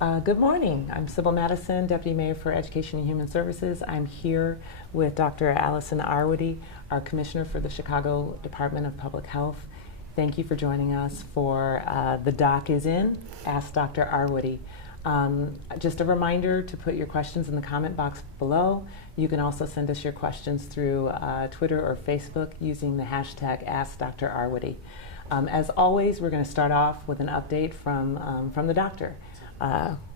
Good morning. I'm Sybil Madison, Deputy Mayor for Education and Human Services. I'm here with Dr. Allison Arwady, our Commissioner for the Chicago Department of Public Health. Thank you for joining us for The Doc is In, Ask Dr. Arwady. Just a reminder to put your questions in the comment box below. You can also send us your questions through Twitter or Facebook using the hashtag AskDrArwady. As always, we're going to start off with an update from the doctor.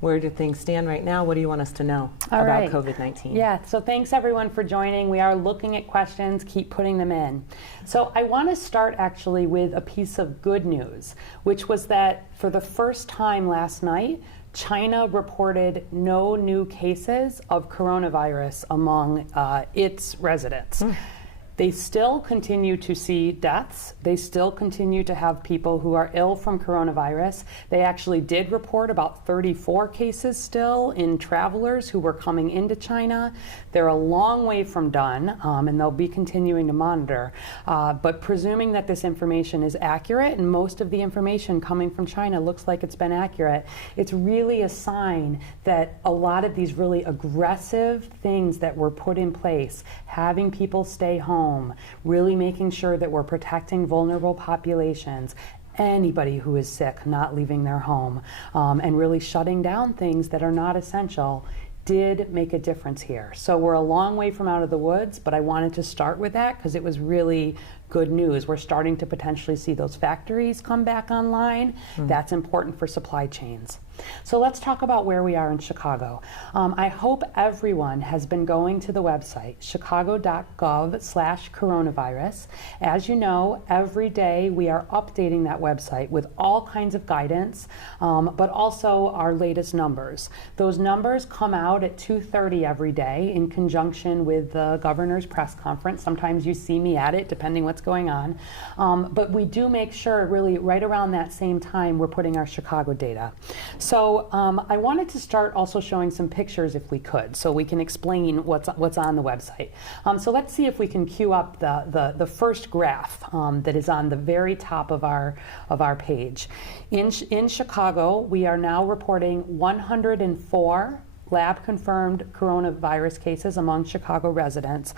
Where do things stand right now? What do you want us to know about COVID-19? Yeah, so thanks everyone for joining. We are looking at questions, keep putting them in. So I want to start actually with a piece of good news, which was that for the first time last night, China reported no new cases of coronavirus among its residents. They still continue to see deaths. They still continue to have people who are ill from coronavirus. They actually did report about 34 cases still in travelers who were coming into China. They're a long way from done, and they'll be continuing to monitor. But presuming that this information is accurate, and most of the information coming from China looks like it's been accurate, it's really a sign that a lot of these really aggressive things that were put in place, having people stay home, really making sure that we're protecting vulnerable populations, anybody who is sick not leaving their home, and really shutting down things that are not essential did make a difference here. So we're a long way from out of the woods, but I wanted to start with that because it was really good news. We're starting to potentially see those factories come back online. That's important for supply chains. So let's talk about where we are in Chicago. I hope everyone has been going to the website, chicago.gov/coronavirus. As you know, every day we are updating that website with all kinds of guidance, but also our latest numbers. Those numbers come out at 2:30 every day in conjunction with the governor's press conference. Sometimes you see me at it, depending what's going on. But we do make sure really right around that same time we're putting our Chicago data. So I wanted to start also showing some pictures if we could, so we can explain what's on the website. So let's see if we can cue up the first graph that is on the very top of our page. In Chicago, we are now reporting 104 lab-confirmed coronavirus cases among Chicago residents,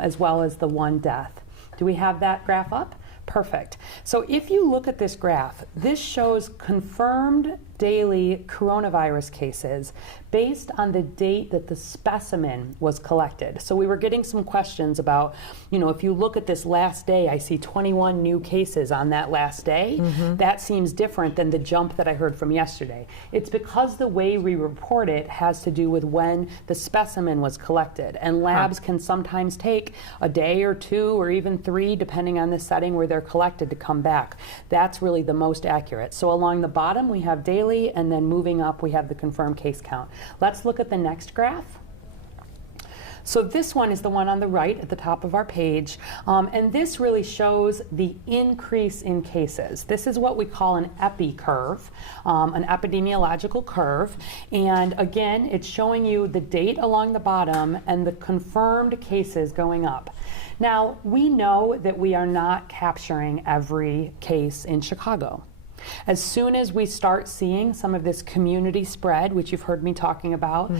as well as the one death. Do we have that graph up? Perfect. So if you look at this graph, this shows confirmed daily coronavirus cases based on the date that the specimen was collected. So we were getting some questions about, if you look at this last day, I see 21 new cases on that last day. That seems different than the jump that I heard from yesterday. It's because the way we report it has to do with when the specimen was collected. And labs can sometimes take a day or two or even 3, depending on the setting where they're collected, to come back. That's really the most accurate. So along the bottom, we have daily, and then moving up, we have the confirmed case count. Let's look at the next graph. So this one is the one on the right at the top of our page, and this really shows the increase in cases. This is what we call an epi curve, an epidemiological curve, and again, it's showing you the date along the bottom and the confirmed cases going up. Now, we know that we are not capturing every case in Chicago. As soon as we start seeing some of this community spread, which you've heard me talking about,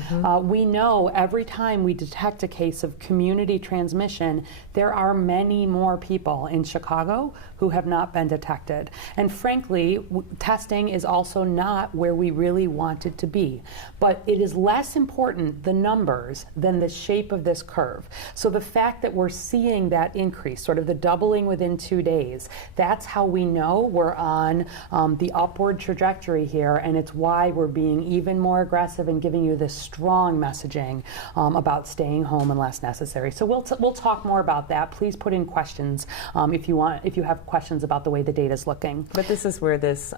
we know every time we detect a case of community transmission, there are many more people in Chicago who have not been detected. And frankly, testing is also not where we really want it to be. But it is less important, the numbers, than the shape of this curve. So the fact that we're seeing that increase, sort of the doubling within 2 days, that's how we know we're on the upward trajectory here, and it's why we're being even more aggressive and giving you this strong messaging about staying home unless necessary. So we'll talk more about that. Please put in questions if you have questions about the way the data is looking. But this is where this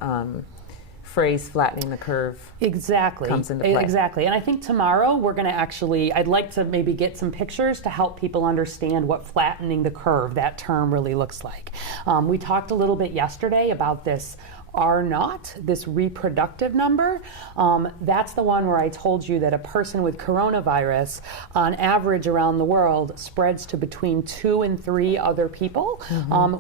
phrase flattening the curve comes into play. Exactly. And I think tomorrow we're going to I'd like to maybe get some pictures to help people understand what flattening the curve, that term, really looks like. We talked a little bit yesterday about this are not, this reproductive number, that's the one where I told you that a person with coronavirus, on average around the world, spreads to between 2 and 3 other people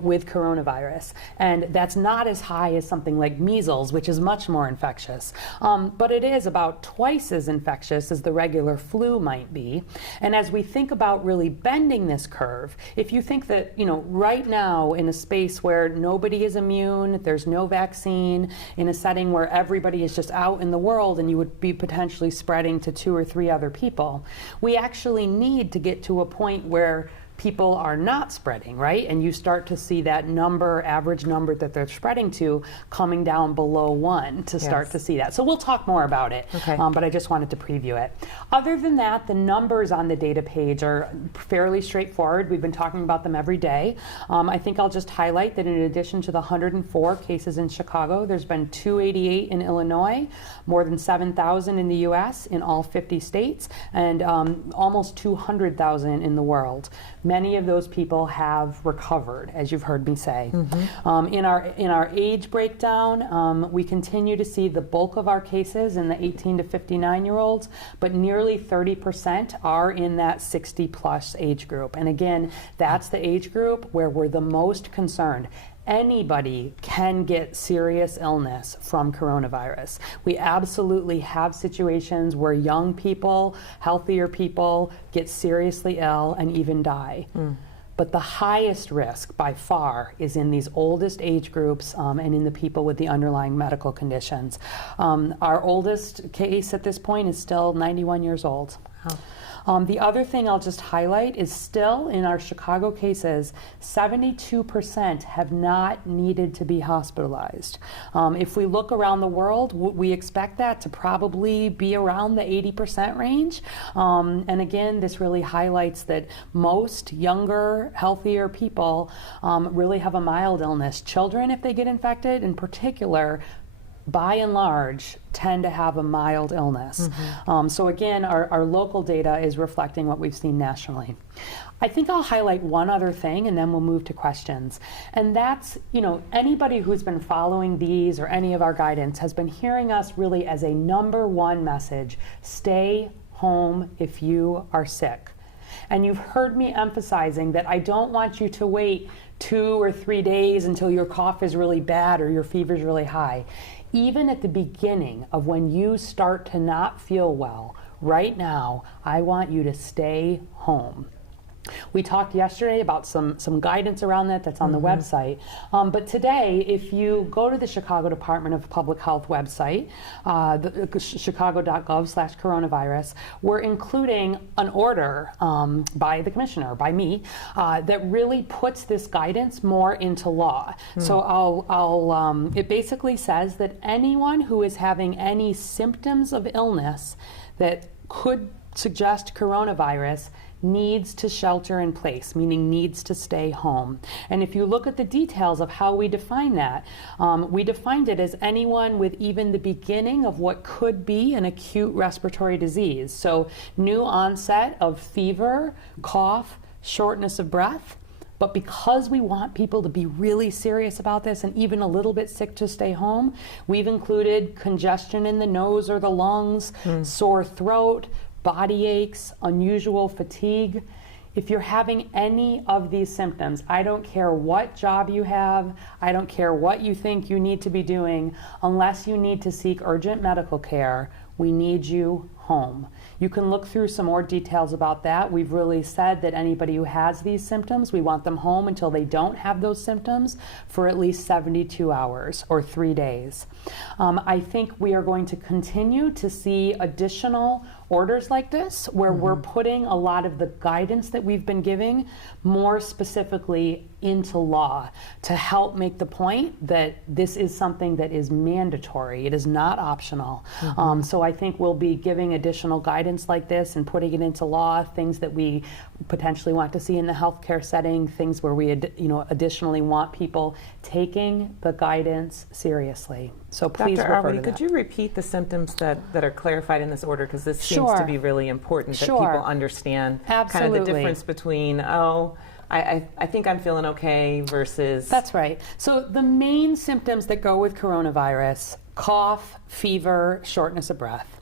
with coronavirus. And that's not as high as something like measles, which is much more infectious. But it is about twice as infectious as the regular flu might be. And as we think about really bending this curve, if you think that, right now in a space where nobody is immune, there's no vaccine, in a setting where everybody is just out in the world and you would be potentially spreading to 2 or 3 other people, we actually need to get to a point where people are not spreading, right? And you start to see that average number that they're spreading to, coming down below 1 to start to see that. So we'll talk more about it, but I just wanted to preview it. Other than that, the numbers on the data page are fairly straightforward. We've been talking about them every day. I think I'll just highlight that in addition to the 104 cases in Chicago, there's been 288 in Illinois, more than 7,000 in the US, in all 50 states, and almost 200,000 in the world. Many of those people have recovered, as you've heard me say. In our age breakdown, we continue to see the bulk of our cases in the 18 to 59-year-olds, but nearly 30% are in that 60-plus age group. And again, that's the age group where we're the most concerned. Anybody can get serious illness from coronavirus. We absolutely have situations where young people, healthier people, get seriously ill and even die. But the highest risk by far is in these oldest age groups and in the people with the underlying medical conditions. Our oldest case at this point is still 91 years old. The other thing I'll just highlight is still in our Chicago cases, 72% have not needed to be hospitalized. If we look around the world, we expect that to probably be around the 80% range. And again, this really highlights that most younger, healthier people really have a mild illness. Children, if they get infected, in particular, by and large, tend to have a mild illness. So again, our local data is reflecting what we've seen nationally. I think I'll highlight one other thing and then we'll move to questions. And that's, anybody who's been following these or any of our guidance has been hearing us really as a number one message: stay home if you are sick. And you've heard me emphasizing that I don't want you to wait 2 or 3 days until your cough is really bad or your fever is really high. Even at the beginning of when you start to not feel well, right now, I want you to stay home. We talked yesterday about some guidance around that's on the website. But today, if you go to the Chicago Department of Public Health website, chicago.gov/coronavirus, we're including an order by the commissioner, by me, that really puts this guidance more into law. So it basically says that anyone who is having any symptoms of illness that could suggest coronavirus needs to shelter in place, meaning needs to stay home. And if you look at the details of how we define that, we defined it as anyone with even the beginning of what could be an acute respiratory disease. So new onset of fever, cough, shortness of breath. But because we want people to be really serious about this and even a little bit sick to stay home, we've included congestion in the nose or the lungs, sore throat, body aches, unusual fatigue. If you're having any of these symptoms, I don't care what job you have, I don't care what you think you need to be doing, unless you need to seek urgent medical care, we need you home. You can look through some more details about that. We've really said that anybody who has these symptoms, we want them home until they don't have those symptoms for at least 72 hours or 3 days. I think we are going to continue to see additional orders like this where we're putting a lot of the guidance that we've been giving more specifically into law to help make the point that this is something that is mandatory. It is not optional. So I think we'll be giving additional guidance like this and putting it into law, things that we potentially want to see in the healthcare setting, things where we additionally want people taking the guidance seriously. So please Dr. refer Arwady, to could that. you repeat the symptoms that are clarified in this order? Because this seems to be really important that people understand kind of the difference between, I think I'm feeling okay versus... That's right. So the main symptoms that go with coronavirus: cough, fever, shortness of breath.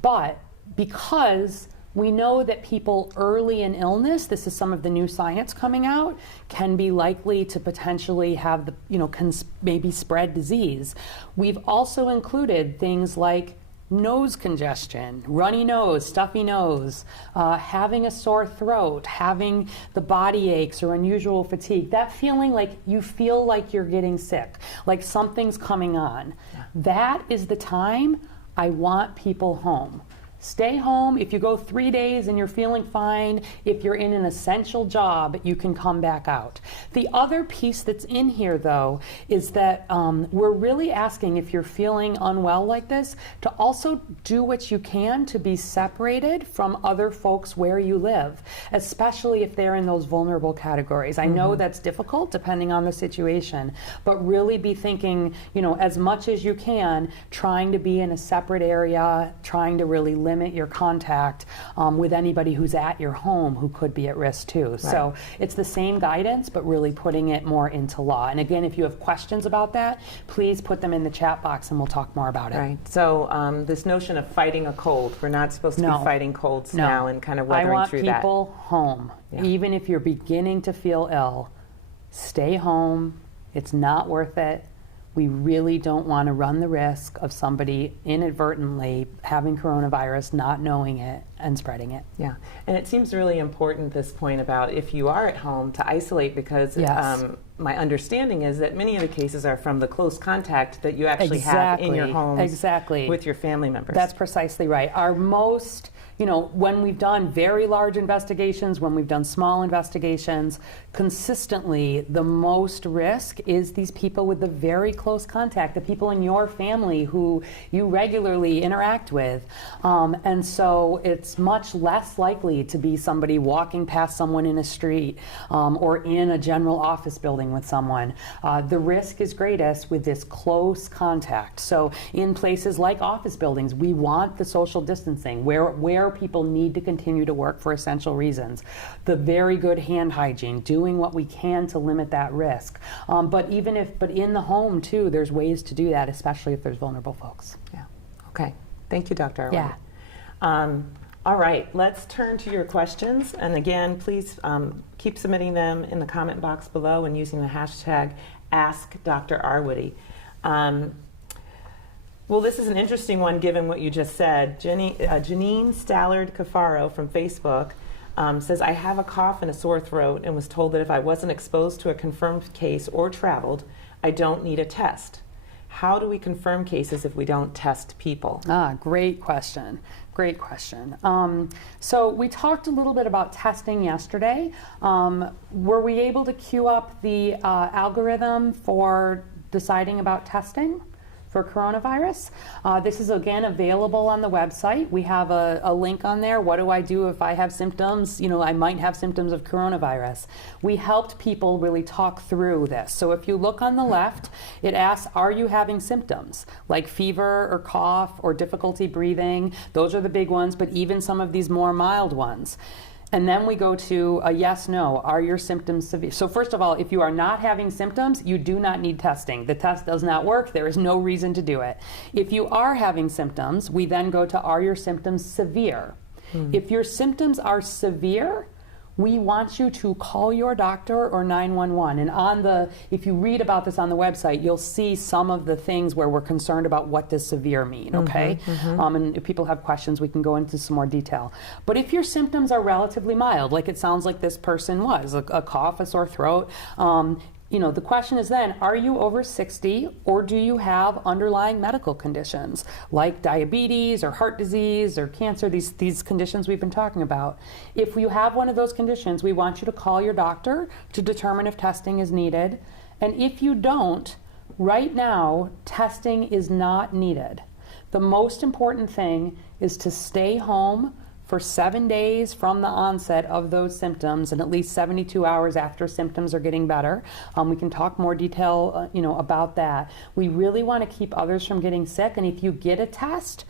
But because we know that people early in illness, this is some of the new science coming out, can be likely to potentially have the, can maybe spread disease. We've also included things like nose congestion, runny nose, stuffy nose, having a sore throat, having the body aches or unusual fatigue, that feeling like you feel like you're getting sick, like something's coming on. Yeah. That is the time I want people home. Stay home. If you go 3 days and you're feeling fine, if you're in an essential job, you can come back out. The other piece that's in here, though, is that we're really asking, if you're feeling unwell like this, to also do what you can to be separated from other folks where you live, especially if they're in those vulnerable categories. I know that's difficult depending on the situation, but really be thinking, as much as you can, trying to be in a separate area, trying to really limit your contact with anybody who's at your home who could be at risk too. Right. So it's the same guidance, but really putting it more into law. And again, if you have questions about that, please put them in the chat box and we'll talk more about it. Right. So this notion of fighting a cold, we're not supposed to be fighting colds now and kind of weathering through that. I want people home. Yeah. Even if you're beginning to feel ill, stay home. It's not worth it. We really don't want to run the risk of somebody inadvertently having coronavirus, not knowing it, and spreading it. Yeah, and it seems really important, this point about if you are at home, to isolate, because my understanding is that many of the cases are from the close contact that you actually have in your home with your family members. That's precisely right. Our most, when we've done very large investigations, when we've done small investigations, consistently the most risk is these people with the very close contact, the people in your family who you regularly interact with. And so it's much less likely to be somebody walking past someone in a street or in a general office building with someone. The risk is greatest with this close contact. So in places like office buildings, we want the social distancing where people need to continue to work for essential reasons. The very good hand hygiene, doing what we can to limit that risk. But in the home too, there's ways to do that, especially if there's vulnerable folks. Yeah. Okay. Thank you, Dr. Arwady. Yeah. All right, let's turn to your questions. And again, please keep submitting them in the comment box below and using the hashtag #AskDrArwady. Well, this is an interesting one given what you just said. Janine Stallard-Cafaro from Facebook says, I have a cough and a sore throat and was told that if I wasn't exposed to a confirmed case or traveled, I don't need a test. How do we confirm cases if we don't test people? Great question. Great question. So we talked a little bit about testing yesterday. Were we able to queue up the algorithm for deciding about testing for coronavirus? This is again available on the website. We have a link on there. What do I do if I have symptoms? I might have symptoms of coronavirus. We helped people really talk through this. So if you look on the left, it asks, are you having symptoms like fever or cough or difficulty breathing? Those are the big ones, but even some of these more mild ones. And then we go to a yes, no. Are your symptoms severe? So first of all, if you are not having symptoms, you do not need testing. The test does not work. There is no reason to do it. If you are having symptoms, we then go to, are your symptoms severe? If your symptoms are severe, we want you to call your doctor or 911. And if you read about this on the website, you'll see some of the things where we're concerned about what does severe mean, okay? And if people have questions, we can go into some more detail. But if your symptoms are relatively mild, like it sounds like this person was, a cough, a sore throat, the question is then, are you over 60 or do you have underlying medical conditions like diabetes or heart disease or cancer, these conditions we've been talking about? If you have one of those conditions, we want you to call your doctor to determine if testing is needed. And if you don't, right now, testing is not needed. The most important thing is to stay home for 7 days from the onset of those symptoms and at least 72 hours after symptoms are getting better. We can talk more detail about that. We really want to keep others from getting sick, and if you get a test,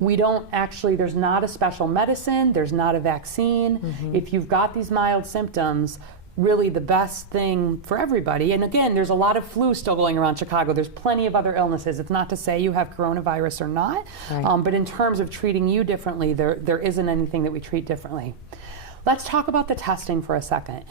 we don't actually, there's not a special medicine, there's not a vaccine. If you've got these mild symptoms, really the best thing for everybody, and again, there's a lot of flu still going around Chicago. There's plenty of other illnesses. It's not to say you have coronavirus or not, but in terms of treating you differently, there isn't anything that we treat differently. Let's talk about the testing for a second.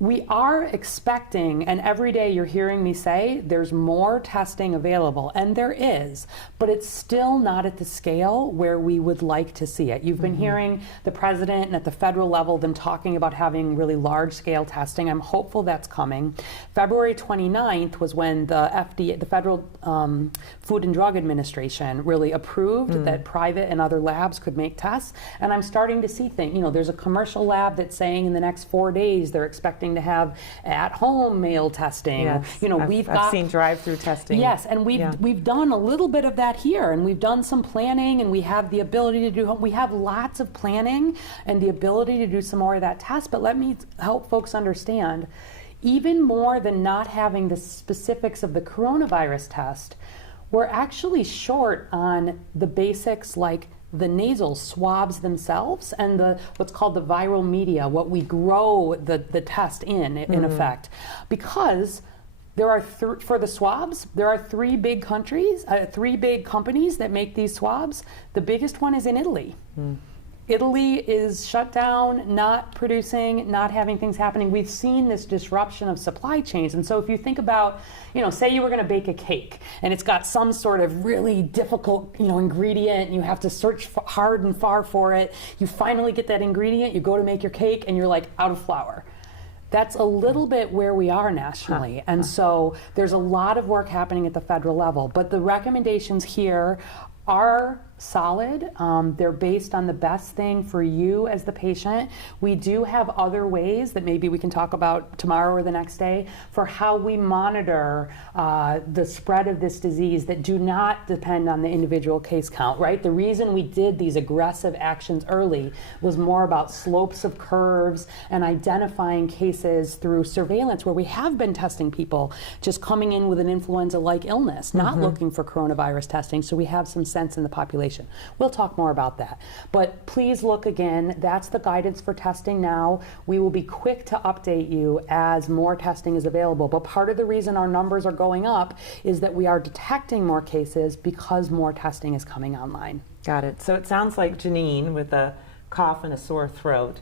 We are expecting, and every day you're hearing me say, there's more testing available, and there is, but it's still not at the scale where we would like to see it. You've been hearing the president and at the federal level them talking about having really large-scale testing. I'm hopeful that's coming. February 29th was when the FDA, the Federal Food and Drug Administration, really approved that private and other labs could make tests, and I'm starting to see things. You know, there's a commercial lab that's saying in the next 4 days they're expecting to have at-home mail testing. Yes, You know, I've seen drive-through testing. Yes, and we've done a little bit of that here, and we've done some planning, and we have the ability to do. We have lots of planning and the ability to do some more of that test. But let me help folks understand, even more than not having the specifics of the coronavirus test, we're actually short on the basics like the nasal swabs themselves and the what's called the viral media, what we grow the test in effect. Because there are, for the swabs, there are three big companies that make these swabs. The biggest one is in Italy. Italy is shut down, not producing, not having things happening. We've seen this disruption of supply chains. And so if you think about, you know, say you were going to bake a cake and it's got some sort of really difficult, you know, ingredient, and you have to search hard and far for it. You finally get that ingredient, you go to make your cake, and you're like out of flour. That's a little bit where we are nationally. And so there's a lot of work happening at the federal level. But the recommendations here are solid. They're based on the best thing for you as the patient. We do have other ways that maybe we can talk about tomorrow or the next day for how we monitor the spread of this disease that do not depend on the individual case count, right? The reason we did these aggressive actions early was more about slopes of curves and identifying cases through surveillance, where we have been testing people just coming in with an influenza-like illness, not looking for coronavirus testing, so we have some sense in the population. We'll talk more about that. But please look again. That's the guidance for testing now. We will be quick to update you as more testing is available. But part of the reason our numbers are going up is that we are detecting more cases because more testing is coming online. Got it. So it sounds like Janine, with a cough and a sore throat,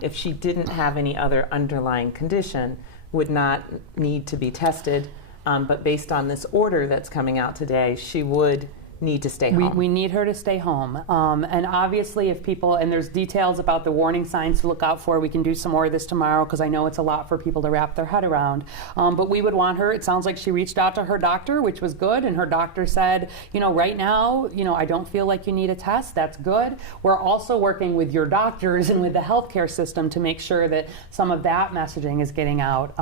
if she didn't have any other underlying condition, would not need to be tested. But based on this order that's coming out today, she would need to stay home. We need her to stay home. And obviously if people, and there's details about the warning signs to look out for, we can do some more of this tomorrow because I know it's a lot for people to wrap their head around. But we would want her, it sounds like she reached out to her doctor, which was good, and her doctor said, you know, right now, you know, I don't feel like you need a test, that's good. We're also working with your doctors and with the healthcare system to make sure that some of that messaging is getting out.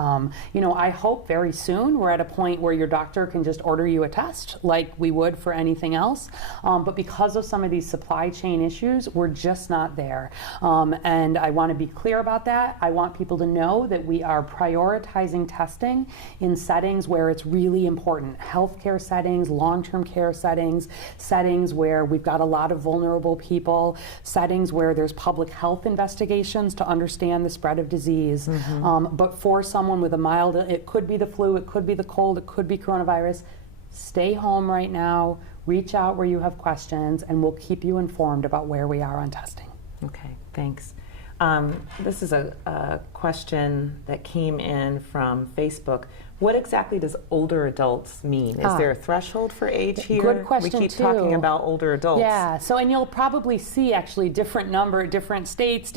You know, I hope very soon we're at a point where your doctor can just order you a test like we would for anything else, but because of some of these supply chain issues, we're just not there. And I want to be clear about that. I want people to know that we are prioritizing testing in settings where it's really important. Healthcare settings, long-term care settings, settings where we've got a lot of vulnerable people, settings where there's public health investigations to understand the spread of disease. But for someone with a mild, it could be the flu, it could be the cold, it could be coronavirus, stay home right now. Reach out where you have questions, and we'll keep you informed about where we are on testing. Okay, thanks. This is a question that came in from Facebook. What exactly does older adults mean? Is there a threshold for age here? Good question, we keep too. talking about older adults. Yeah, so, and you'll probably see actually different states,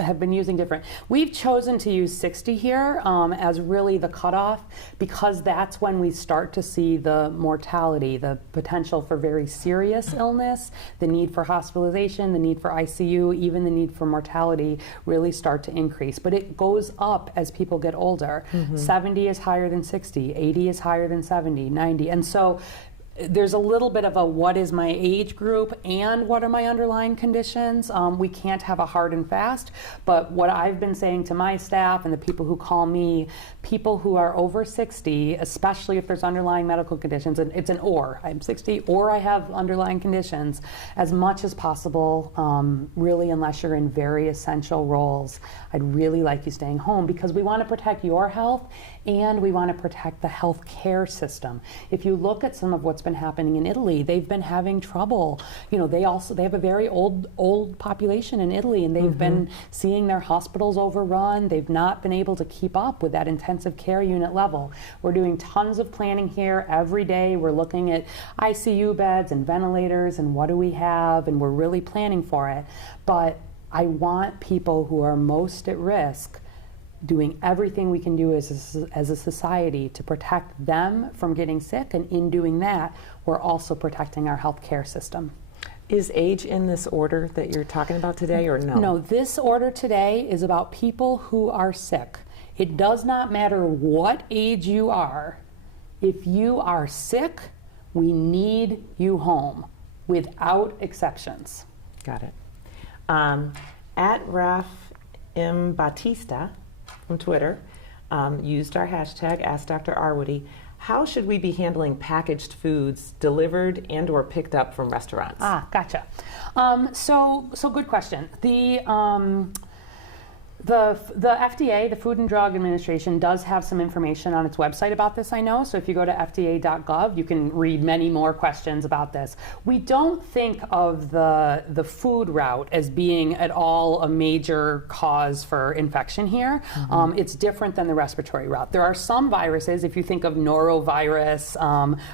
have been using different. We've chosen to use 60 here as really the cutoff because that's when we start to see the mortality, the potential for very serious illness, the need for hospitalization, the need for ICU, even the need for mortality really start to increase. But it goes up as people get older. 70 is higher than 60, 80 is higher than 70, 90. And so there's a little bit of a what is my age group and what are my underlying conditions. We can't have a hard and fast, but what I've been saying to my staff and the people who call me, people who are over 60, especially if there's underlying medical conditions, and it's an or, I'm 60 or I have underlying conditions, as much as possible, really unless you're in very essential roles, I'd really like you staying home because we want to protect your health and we want to protect the health care system. If you look at some of what's been happening in Italy, they've been having trouble. You know, they have a very old population in Italy, and they've been seeing their hospitals overrun. They've not been able to keep up with that intensive care unit level. We're doing tons of planning here every day. We're looking at ICU beds and ventilators and what do we have, and we're really planning for it. But I want people who are most at risk doing everything we can do as a society to protect them from getting sick, and in doing that, we're also protecting our healthcare system. Is age in this order that you're talking about today, or no? No, this order today is about people who are sick. It does not matter what age you are. If you are sick, we need you home, without exceptions. Got it. At Raf M. Batista from Twitter, used our hashtag Ask Dr. Arwady. How should we be handling packaged foods delivered and or picked up from restaurants? Gotcha. So good question. The FDA, the Food and Drug Administration, does have some information on its website about this, I know. So if you go to fda.gov, you can read many more questions about this. We don't think of the food route as being at all a major cause for infection here. It's different than the respiratory route. There are some viruses, if you think of norovirus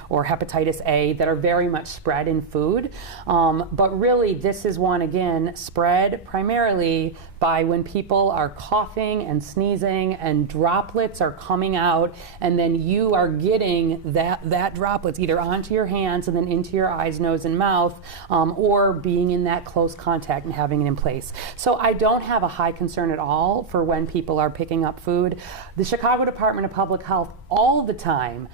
or hepatitis A, that are very much spread in food. But really, this is one, again, spread primarily by when people are coughing and sneezing and droplets are coming out, and then you are getting that droplets either onto your hands and then into your eyes, nose, and mouth, or being in that close contact and having it in place. So I don't have a high concern at all for when people are picking up food. The Chicago Department of Public Health all the time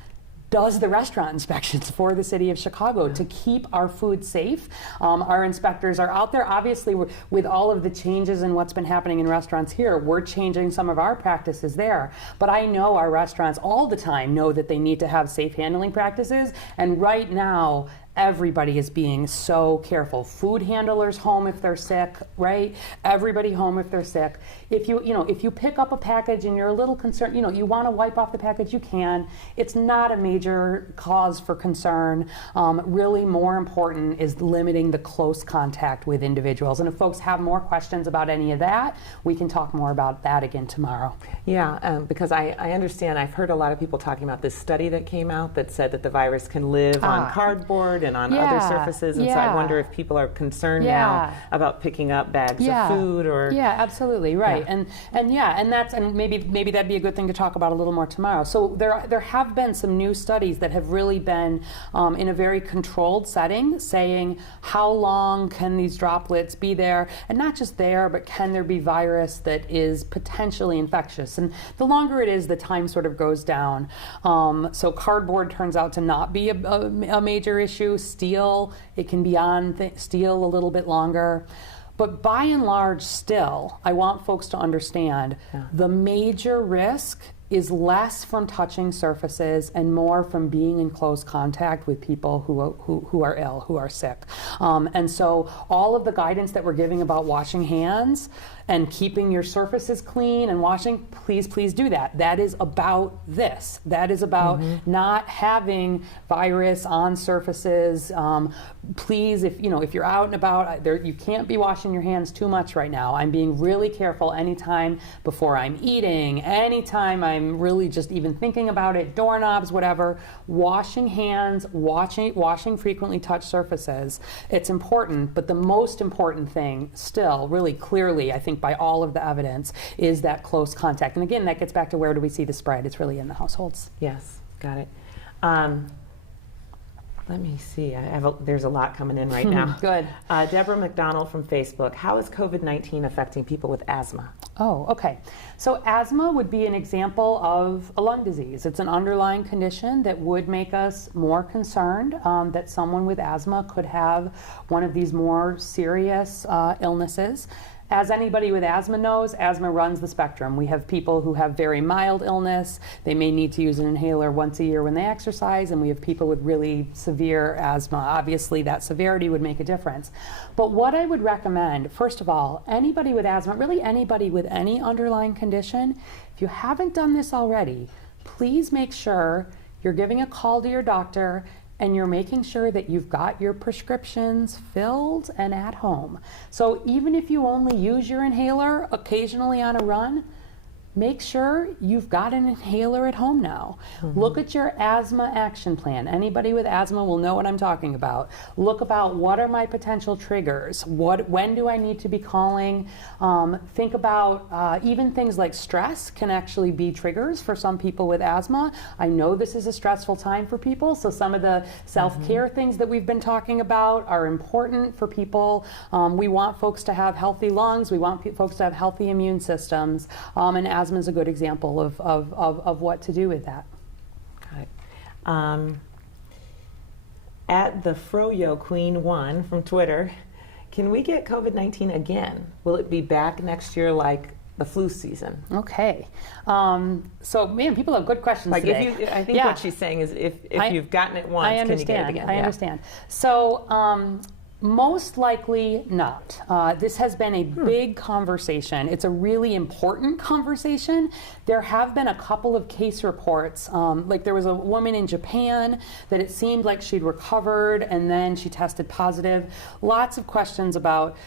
does the restaurant inspections for the city of Chicago to keep our food safe. Our inspectors are out there. Obviously, with all of the changes in what's been happening in restaurants here, we're changing some of our practices there. But I know our restaurants all the time know that they need to have safe handling practices. And right now, everybody is being so careful. Food handlers home if they're sick, right? Everybody home if they're sick. If you pick up a package and you're a little concerned, you want to wipe off the package, you can. It's not a major cause for concern. Really more important is limiting the close contact with individuals. And if folks have more questions about any of that, we can talk more about that again tomorrow. Yeah, because I understand, I've heard a lot of people talking about this study that came out that said that the virus can live on cardboard and on other surfaces, and so I wonder if people are concerned now about picking up bags of food or... Yeah, absolutely, right. And maybe that'd be a good thing to talk about a little more tomorrow. So there have been some new studies that have really been in a very controlled setting, saying how long can these droplets be there, and not just there, but can there be virus that is potentially infectious? And the longer it is, the time sort of goes down. So cardboard turns out to not be a major issue. Steel, it can be on steel a little bit longer. But by and large, still, I want folks to understand the major risk is less from touching surfaces and more from being in close contact with people who are ill, who are sick. And so all of the guidance that we're giving about washing hands and keeping your surfaces clean and washing, please do that. That is about this. That is about not having virus on surfaces. Please, if you're out and about, you can't be washing your hands too much right now. I'm being really careful anytime before I'm eating, anytime I'm really just even thinking about it, doorknobs, whatever. Washing hands, washing frequently touched surfaces. It's important, but the most important thing still, really clearly, I think by all of the evidence, is that close contact. And again, that gets back to where do we see the spread? It's really in the households. Yes, got it. Let me see. There's a lot coming in right now. Good. Deborah McDonald from Facebook. How is COVID-19 affecting people with asthma? Oh, okay. So asthma would be an example of a lung disease. It's an underlying condition that would make us more concerned that someone with asthma could have one of these more serious illnesses. As anybody with asthma knows, asthma runs the spectrum. We have people who have very mild illness. They may need to use an inhaler once a year when they exercise, and we have people with really severe asthma. Obviously, that severity would make a difference. But what I would recommend, first of all, anybody with asthma, really anybody with any underlying condition, if you haven't done this already, please make sure you're giving a call to your doctor and you're making sure that you've got your prescriptions filled and at home. So even if you only use your inhaler occasionally on a run, make sure you've got an inhaler at home now. Look at your asthma action plan. Anybody with asthma will know what I'm talking about. Look about what are my potential triggers? When do I need to be calling? Think about even things like stress can actually be triggers for some people with asthma. I know this is a stressful time for people, so some of the self-care things that we've been talking about are important for people. We want folks to have healthy lungs. We want folks to have healthy immune systems. And asthma is a good example of what to do with that. Got it. At the Froyo Queen 1 from Twitter, can we get COVID-19 again? Will it be back next year like the flu season? Okay. So, man, people have good questions today. I think what she's saying is if you've gotten it once, can you get it again? I understand. So, most likely not. This has been a big conversation. It's a really important conversation. There have been a couple of case reports. Like there was a woman in Japan that it seemed like she'd recovered and then she tested positive. Lots of questions about,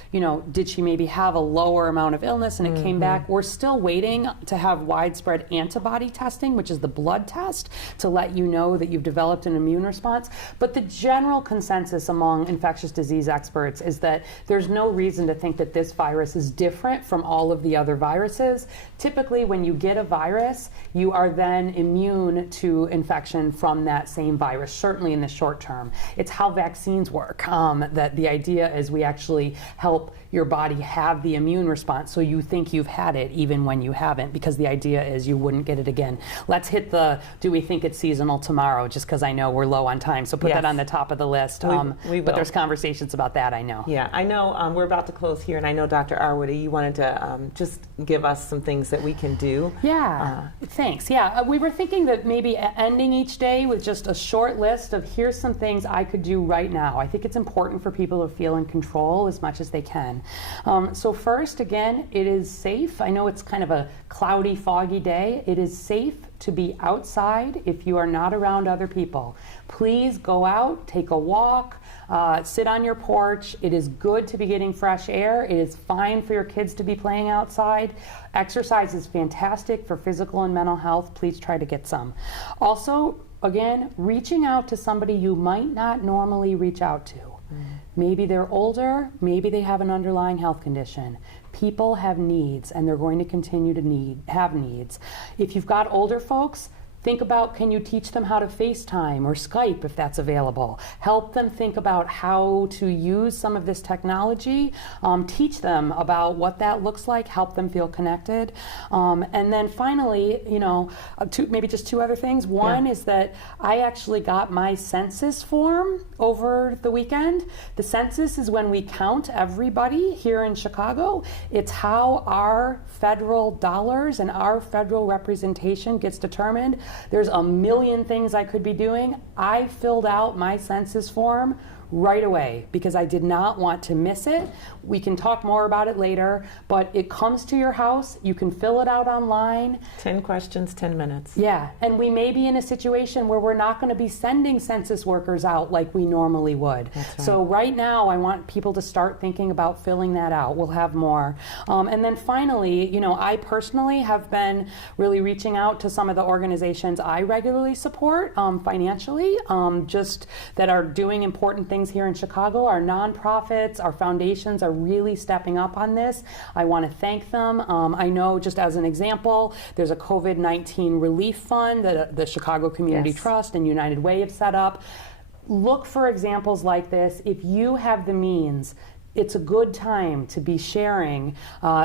did she maybe have a lower amount of illness and it came back? We're still waiting to have widespread antibody testing, which is the blood test, to let you know that you've developed an immune response. But the general consensus among infectious disease experts is that there's no reason to think that this virus is different from all of the other viruses. Typically, when you get a virus, you are then immune to infection from that same virus, certainly in the short term. It's how vaccines work, that the idea is we actually help your body have the immune response so you think you've had it even when you haven't, because the idea is you wouldn't get it again. Let's hit the do we think it's seasonal tomorrow, just because I know we're low on time, so put that on the top of the list. We will. But there's conversations about that, I know. Yeah, I know we're about to close here, and I know Dr. Arwady, you wanted to just give us some things that we can do. Yeah, thanks. Yeah, we were thinking that maybe ending each day with just a short list of here's some things I could do right now. I think it's important for people to feel in control as much as they can. So first, again, it is safe. I know it's kind of a cloudy, foggy day. It is safe to be outside if you are not around other people. Please go out, take a walk, sit on your porch. It is good to be getting fresh air. It is fine for your kids to be playing outside. Exercise is fantastic for physical and mental health. Please try to get some. Also, again, reaching out to somebody you might not normally reach out to. Maybe they're older, maybe they have an underlying health condition. People have needs and they're going to continue to have needs. If you've got older folks, think about, can you teach them how to FaceTime or Skype if that's available? Help them think about how to use some of this technology. Teach them about what that looks like. Help them feel connected. And then finally, maybe just two other things. One is that I actually got my census form over the weekend. The census is when we count everybody here in Chicago. It's how our federal dollars and our federal representation gets determined. There's a million things I could be doing. I filled out my census form right away because I did not want to miss it. We can talk more about it later, but it comes to your house. You can fill it out online. 10 questions, 10 minutes. Yeah, and we may be in a situation where we're not going to be sending census workers out like we normally would. That's right. So right now, I want people to start thinking about filling that out. We'll have more. And then finally, I personally have been really reaching out to some of the organizations I regularly support financially, just that are doing important things here in Chicago. Our nonprofits, our foundations are really stepping up on this. I want to thank them. I know, just as an example, there's a COVID-19 relief fund that the Chicago Community Trust and United Way have set up. Look for examples like this. If you have the means, it's a good time to be sharing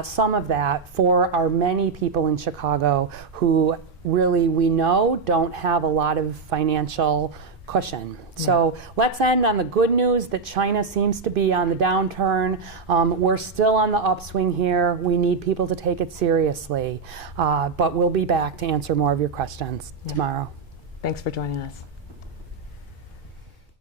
some of that for our many people in Chicago who really, we know, don't have a lot of financial cushion. So let's end on the good news that China seems to be on the downturn. We're still on the upswing here. We need people to take it seriously. But we'll be back to answer more of your questions tomorrow. Thanks for joining us.